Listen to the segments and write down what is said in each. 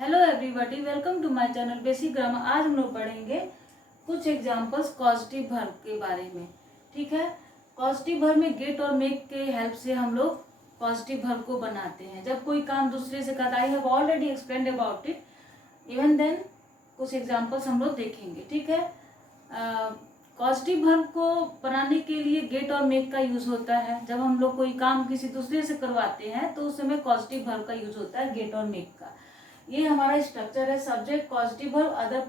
Hello everybody, welcome to my channel basic grammar. आज हम लोग पढ़ेंगे कुछ एग्जांपल्स कॉजेटिव वर्ब के बारे में। ठीक है, कॉजेटिव वर्ब में गेट और मेक के हेल्प से हम लोग पॉजिटिव वर्ब को बनाते हैं। जब कोई काम दूसरे से करता, I have already explained about it, even then कुछ एग्जांपल्स हम लोग देखेंगे। ठीक है, पॉजिटिव वर्ब को बनाने के लिए गेट और मेक का यूज होता है। जब हम लोग कोई काम किसी दूसरे से करवाते हैं तो उस समय पॉजिटिव वर्ब का यूज होता है, गेट और मेक का। ये हमारा स्ट्रक्चर है, subject, positive verb, other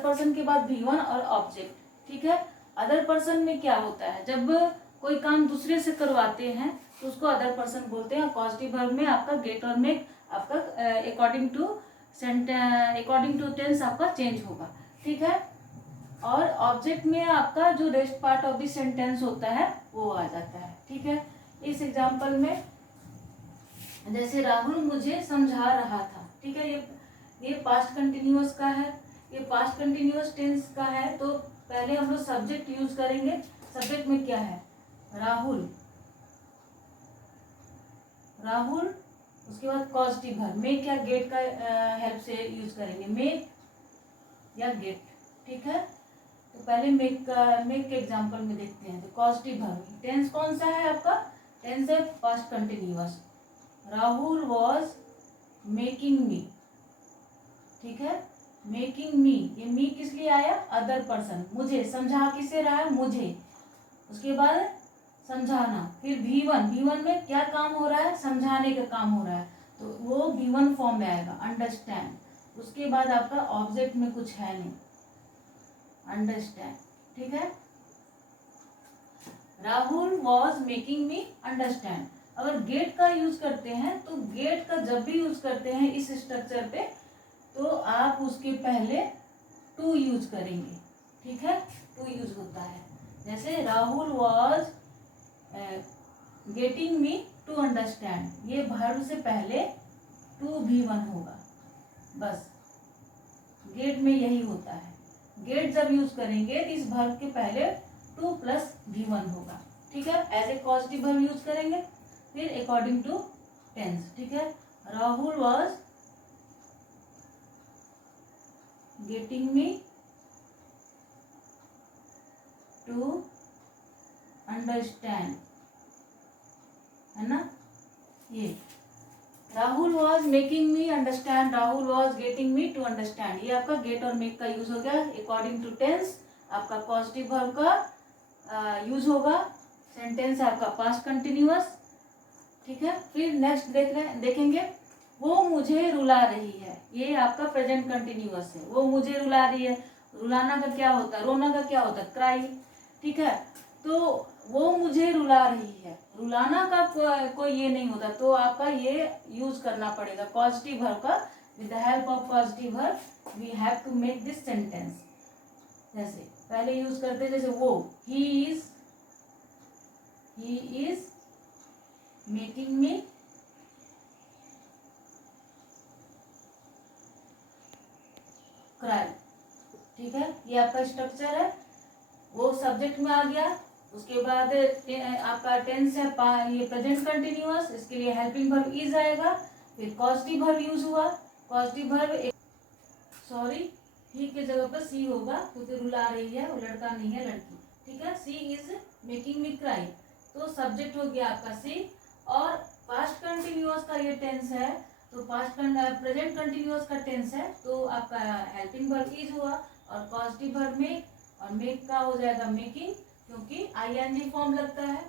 person के बाद V1 और ऑब्जेक्ट। ठीक है, अदर पर्सन में क्या होता है, जब कोई काम दूसरे से करवाते हैं तो उसको अदर पर्सन बोलते हैं। पॉजिटिव वर्ब में आपका गेट और मेक आपका अकॉर्डिंग टू टेंस आपका चेंज होगा। ठीक है, और ऑब्जेक्ट में आपका जो rest part of the sentence होता है वो आ जाता है। ठीक है, इस एग्जाम्पल में जैसे राहुल मुझे समझा रहा था। ठीक है, ये पास्ट कंटिन्यूअस का है, ये पास्ट कंटिन्यूअस टेंस का है। तो पहले हम लोग सब्जेक्ट यूज करेंगे। सब्जेक्ट में क्या है, राहुल, राहुल। उसके बाद पॉजिटिव वर्ब मेक या गेट का हेल्प से यूज करेंगे, मेक या गेट। ठीक है, तो पहले मेक के एग्जांपल में देखते हैं। तो पॉजिटिव वर्ब टेंस कौन सा है आपका, टेंस है past continuous. Rahul was making मी। ठीक है, मेकिंग मी, ये मी किस लिए आया, अदर पर्सन, मुझे समझा किसे रहा है, मुझे। उसके बाद समझाना, फिर V1 में क्या काम हो रहा है, समझाने का काम हो रहा है, तो वो V1 फॉर्म में आएगा, अंडरस्टैंड। उसके बाद आपका ऑब्जेक्ट में कुछ है नहीं, अंडरस्टैंड। ठीक है, Rahul was making me understand. अगर गेट का यूज करते हैं तो गेट का जब भी यूज करते हैं इस स्ट्रक्चर पे तो आप उसके पहले टू यूज करेंगे। ठीक है, टू यूज होता है। जैसे Rahul was getting me to understand, ये वर्ब से पहले टू V1 होगा। बस गेट में यही होता है, गेट जब यूज करेंगे तो इस वर्ब के पहले 2 + V1 होगा। ठीक है, as a positive verb use करेंगे। फिर अकॉर्डिंग टू टेंस। ठीक है, Rahul was getting me to understand, है ना। ये Rahul was making me understand, Rahul was getting me to understand, ये आपका गेट और मेक का यूज हो गया। अकॉर्डिंग टू टेंस आपका पॉजिटिव वर्ब का यूज होगा। सेंटेंस आपका पास्ट कंटिन्यूअस। ठीक है, फिर नेक्स्ट देखेंगे, वो मुझे रुला रही है, ये आपका प्रेजेंट कंटिन्यूअस है। वो मुझे रुला रही है, रुलाना का क्या होता है, रोना का क्या होता है, क्राई। ठीक है, तो वो मुझे रुला रही है, रुलाना का कोई ये नहीं होता, तो आपका ये यूज करना पड़ेगा पॉजिटिव वर्ब का। With the help of positive verb we have to make this sentence. जैसे पहले यूज करते, जैसे वो, he is making me cry. ठीक है, ये आपका स्ट्रक्चर है। वो सब्जेक्ट में आ गया। उसके बाद आपका टेंस है ये प्रेजेंट कंटिन्यूअस, इसके लिए हेल्पिंग वर्ब इज आएगा। फिर पॉजिटिव वर्ब यूज हुआ। पॉजिटिव वर्ब, सॉरी, ही के जगह पर सी होगा क्योंकि रुला रही है, वो लड़का नहीं है, लड़की। ठीक है, she is making me cry, तो सब्जेक्ट हो गया आपका सी। और पास्ट कंटिन्यूअस का ये टेंस है, तो प्रेजेंट कंटिन्यूअस का टेंस है, तो आपका हेल्पिंग वर्ब इज हुआ। और पॉजिटिव वर्ब में और मेक का हो जाएगा मेकिंग, क्योंकि ING फॉर्म लगता है,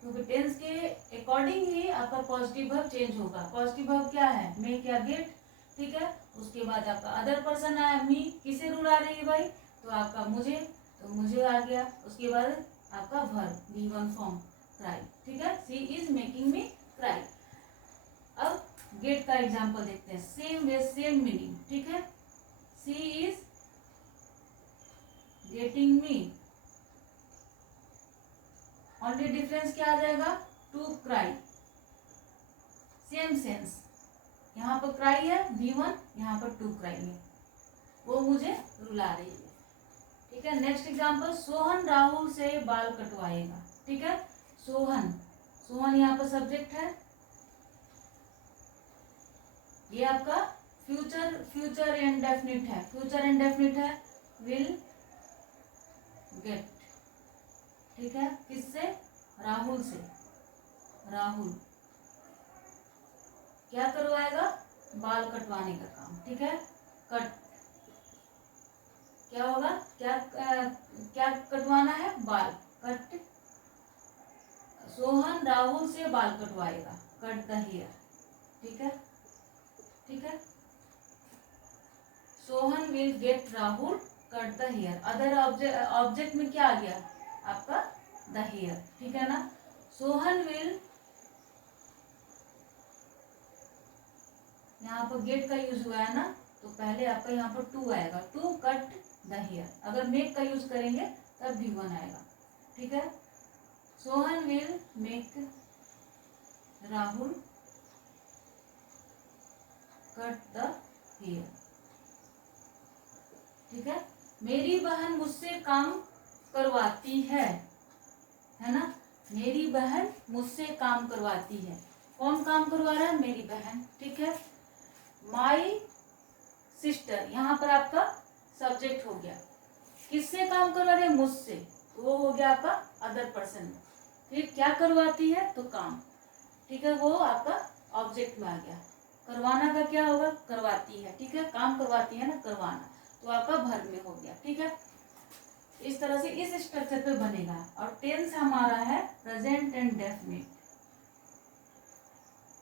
क्योंकि टेंस के अकॉर्डिंग ही आपका पॉजिटिव वर्ब चेंज होगा। पॉजिटिव वर्ब क्या है, मेक या गेट। ठीक है, उसके बाद आपका अदर पर्सन आया, मी, किसे रुला रही है भाई, तो आपका मुझे, तो मुझे आ गया। उसके बाद आपका वर्ब V1 फॉर्म क्राई। ठीक है, she is making me cry. अब गेट का एग्जांपल देखते हैं, सेम वे सेम मीनिंग। ठीक है, she is getting me, only difference क्या आ जाएगा, टू क्राई, सेम सेंस। यहाँ पर क्राई है V1, यहाँ पर टू क्राई है, वो मुझे रुला रही है। ठीक है, नेक्स्ट एग्जांपल, सोहन राहुल से बाल कटवाएगा। ठीक है, सोहन, सोहन यहाँ पर सब्जेक्ट है, ये आपका फ्यूचर इंडेफिनिट है, फ्यूचर इंडेफिनिट है, विल गेट, ठीक है, किससे, राहुल से, राहुल क्या करवाएगा, बाल कटवाने का काम, ठीक है, कट, क्या होगा, क्या कटवाना है, बाल, कट, सोहन राहुल से बाल कटवाएगा, कट द हेयर, ठीक है, ठीक है, Sohan will get Rahul cut the hair, other object में क्या आ गया आपका, द हेयर, ठीक है ना, सोहन विल, यहाँ पर गेट का यूज हुआ है ना, तो पहले आपका यहाँ पर टू आएगा, टू कट द हेयर, अगर मेक का यूज करेंगे तब भी वन आएगा, ठीक है, Sohan will make Rahul cut the hair, ठीक है, मेरी बहन मुझसे काम करवाती है ना, मेरी बहन मुझसे काम करवाती है, कौन काम करवा रहा है, मेरी बहन, ठीक है, माई सिस्टर, यहाँ पर आपका सब्जेक्ट हो गया, किससे काम करवा रहे हैं, मुझसे, तो वो हो गया आपका अदर पर्सन, फिर क्या करवाती है, तो काम, ठीक है, वो आपका ऑब्जेक्ट में आ गया, करवाना का क्या होगा, करवाती है, ठीक है, काम करवाती है ना, करवाना, तो आपका भर में हो गया, ठीक है, इस तरह से इस स्ट्रक्चर पे बनेगा, और टेंस हमारा है प्रेजेंट एंड डेफिनिट,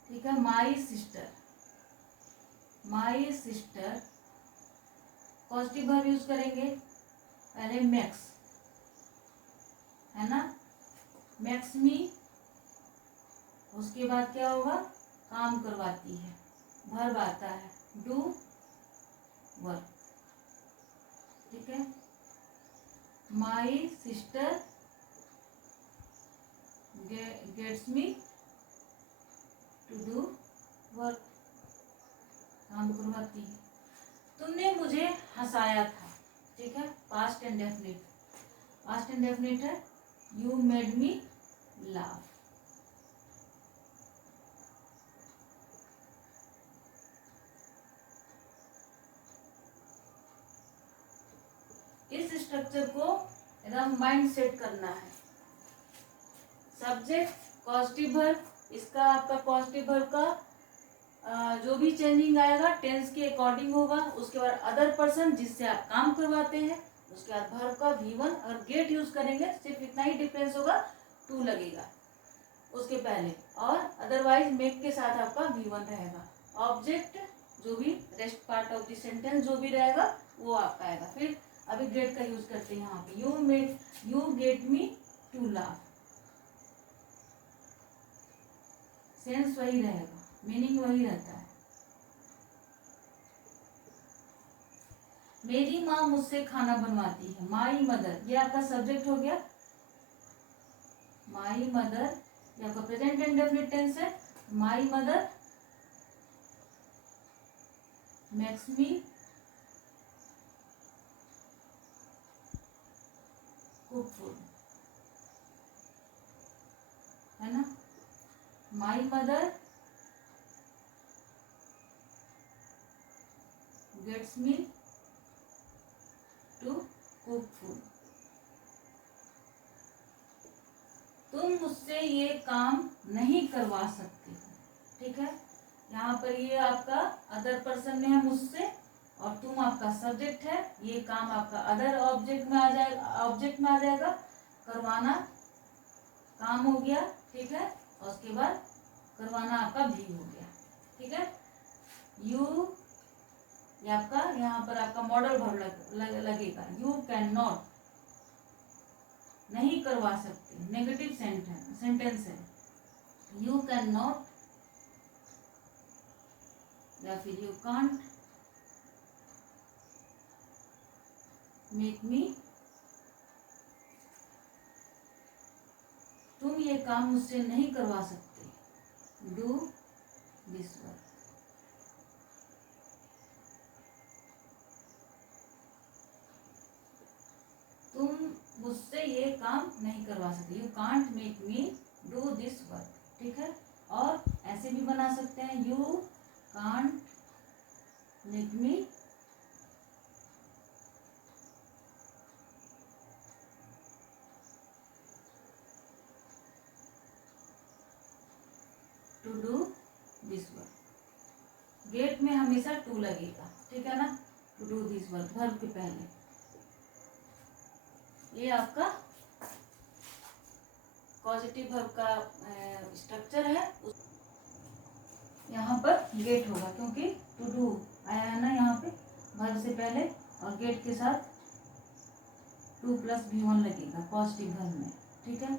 ठीक है, my sister, my sister, positive verb use करेंगे, पहले मैक्स, है ना, मैक्स मी, उसके बाद क्या होगा, काम करवाती है, वर्ब आता है, डू वर्क, ठीक है, my sister gets me to do work, काम करवाती है, तुमने मुझे हंसाया था, ठीक है, past indefinite, past indefinite है, यू मेड मी लाफ, इस स्ट्रक्चर को एकदम माइंड सेट करना है, सब्जेक्ट पॉजिटिव वर्ब, इसका आपका पॉजिटिव वर्ब का जो भी चेंजिंग आएगा टेंस के अकॉर्डिंग होगा, उसके बाद अदर पर्सन जिससे आप काम करवाते हैं, उसके बाद वर्ब का V1, और गेट यूज करेंगे सिर्फ इतना ही डिफरेंस होगा, टू लगेगा उसके पहले, और अदरवाइज मेक के साथ आपका V1 रहेगा, ऑब्जेक्ट जो भी rest part of the sentence जो भी रहेगा वो आपका आएगा, फिर अभी गेट का यूज करते हैं यहाँ पे, you get me to laugh, sense वही रहेगा, मीनिंग वही रहता है, मेरी माँ मुझसे खाना बनवाती है, माई मदर, ये आपका सब्जेक्ट हो गया, माई मदर, ये आपका प्रेजेंट एंड डेफिनिट टेंस है, my mother makes me cook food, है ना, my mother gets me to cook food, तुम मुझसे ये काम नहीं करवा सकते, ठीक है, यहाँ पर ये आपका अदर पर्सन में है, मुझसे, और तुम आपका सब्जेक्ट है, ये काम आपका अदर ऑब्जेक्ट में आ जाएगा, ऑब्जेक्ट में आ जाएगा, करवाना काम हो गया, ठीक है, और उसके बाद करवाना आपका भी हो गया, ठीक है, यू, ये आपका यहाँ पर आपका मॉडल वर्ब लगेगा, यू कैन नॉट, नहीं करवा सकते, नेगेटिव सेंटेंस है, यू कैन नॉट, या फिर यू कांट मेक मी, तुम ये काम मुझसे नहीं करवा सकते, डू दिस वर्क, तुम मुझसे ये काम नहीं करवा सकते, you can't make me do this work, ठीक है, और ऐसे भी बना सकते हैं, यू कांट गेट में हमेशा टू लगेगा, ठीक है ना, to do this work, verb के पहले। ये आपका पॉजिटिव वर्ब का स्ट्रक्चर है। यहाँ पर गेट होगा क्योंकि टू डू आया है ना यहाँ पे वर्ब से पहले, और गेट के साथ 2+V1 लगेगा पॉजिटिव वर्ब में, ठीक है।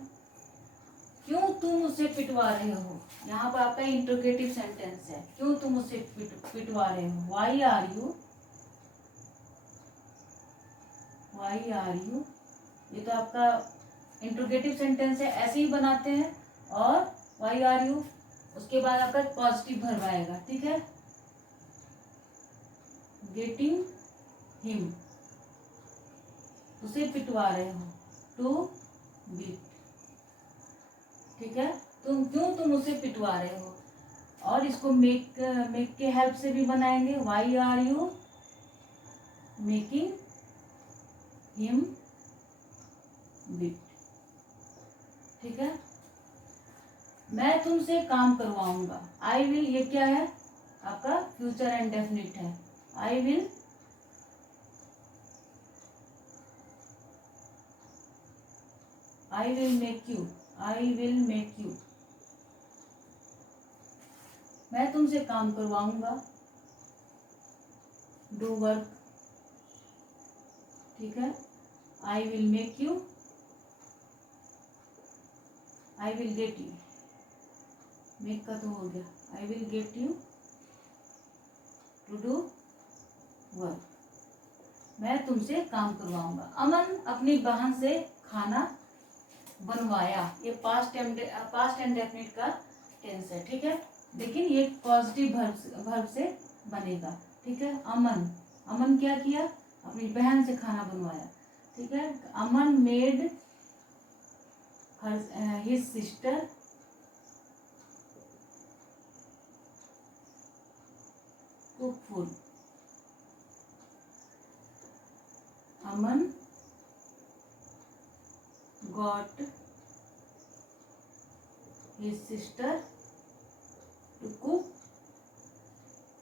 क्यों तुम उसे पिटवा रहे हो, यहाँ पर आपका इंट्रोगेटिव सेंटेंस है। क्यों तुम उसे पिटवा रहे हो, वाई आर यू, ये तो आपका इंट्रोगेटिव सेंटेंस है, ऐसे ही बनाते हैं। और वाई आर यू, उसके बाद आपका पॉजिटिव वर्ब आएगा, ठीक है। गेटिंग हिम, उसे पिटवा रहे हो, टू बीट, ठीक है। तुम उसे पिटवा रहे हो। और इसको मेक के हेल्प से भी बनाएंगे, why are you making him beat, ठीक है। मैं तुमसे काम करवाऊंगा, आई विल, ये क्या है आपका फ्यूचर इंडेफिनिट है। आई विल मेक यू, मैं तुमसे काम करवाऊंगा, डू वर्क, ठीक है। I will make you, I will get you, make का तो हो गया, I will get you to do work, मैं तुमसे काम करवाऊंगा। अमन अपनी बहन से खाना बनवाया, ये पास्ट एंड डेफिनिट का टेंस है, ठीक है। लेकिन ये पॉजिटिव वर्ब से बनेगा, ठीक है। अमन क्या किया, अपनी बहन से खाना बनवाया, ठीक है। Aman made his sister cook food, Aman got his sister to cook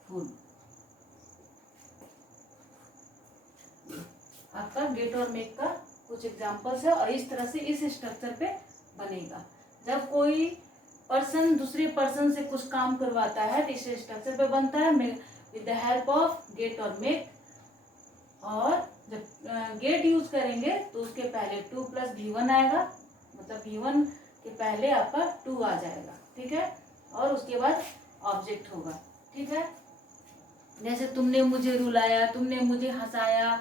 food। आपका गेट और मेक का कुछ एग्जांपल्स है, और इस तरह से इस स्ट्रक्चर पे बनेगा। जब कोई पर्सन दूसरे पर्सन से कुछ काम करवाता है तो इस स्ट्रक्चर पे बनता है, with the help of get और मेक। और जब गेट यूज करेंगे तो उसके पहले 2+V1 आएगा, मतलब V1 के पहले आपका 2 आ जाएगा, ठीक है। और उसके बाद ऑब्जेक्ट होगा, ठीक है। जैसे तुमने मुझे रुलाया, तुमने मुझे हंसाया,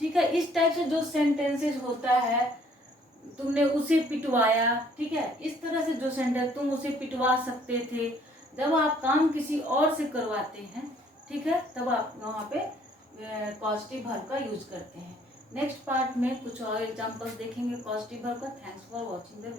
ठीक है। इस टाइप से जो सेंटेंसेस होता है, तुमने उसे पिटवाया, ठीक है। इस तरह से जो सेंटेंस, तुम उसे पिटवा सकते थे, जब आप काम किसी और से करवाते हैं, ठीक है, तब आप वहाँ पे पॉजिटिव वर्ब का यूज करते हैं। नेक्स्ट पार्ट में कुछ और एग्जांपल्स देखेंगे पॉजिटिव वर्ब का। Thanks for watching the